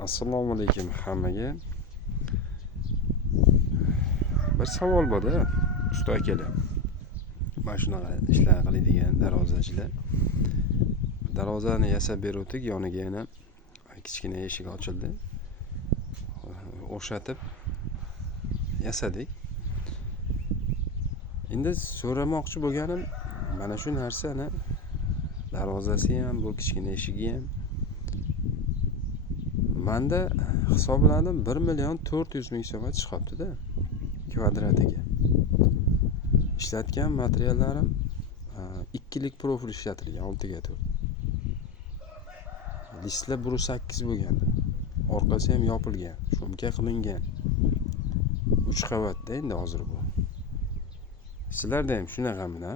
Assalomu alaykum hammaga. Bir savol bor-da, usta akalar. Mana shunaqa ishlar qiladigan darvozachilar. Darvozani yasab beruvdik, yoniga yana kichkina eshik ochildi. O'xshatib yasadik. Endi so'ramoqchi bo'lganim, mana shu narsani darvozasi ham, bu kichkina eshigi ham manda hisobladim 1.400.000 so'm chiqibdi-da kvadratiga. Ishlatgan materiallarim 2lik profil ishlatilgan 6x4. Listlar 1.8 bo'lgan. Orqasi ham yopilgan, shumka qilingan. 3 qavatda endi hozir bu. Sizlarda ham shunaqami-na?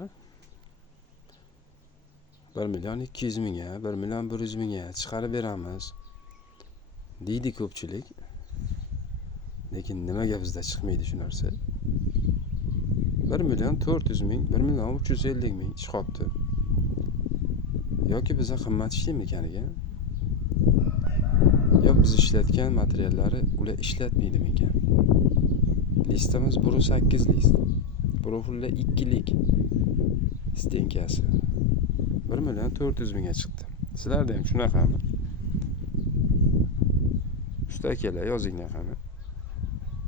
1.200.000 ga, 1.100.000 ga chiqarib beramiz deydi ko'pchilik. Lekin nimaga bizda chiqmaydi shu narsa? 1.400.000, 1.350.000 chiqibdi. Yoki biza qimmat ishlaymikan? Yo biz ishlatgan materiallari ular ishlatmaydimi ekan? Listamiz 1.8 list. Profilda 2lik stenkasi 1.400.000 ga chiqdi. Sizlarda ham shunaqami? Usta akalar, yozinglar qani.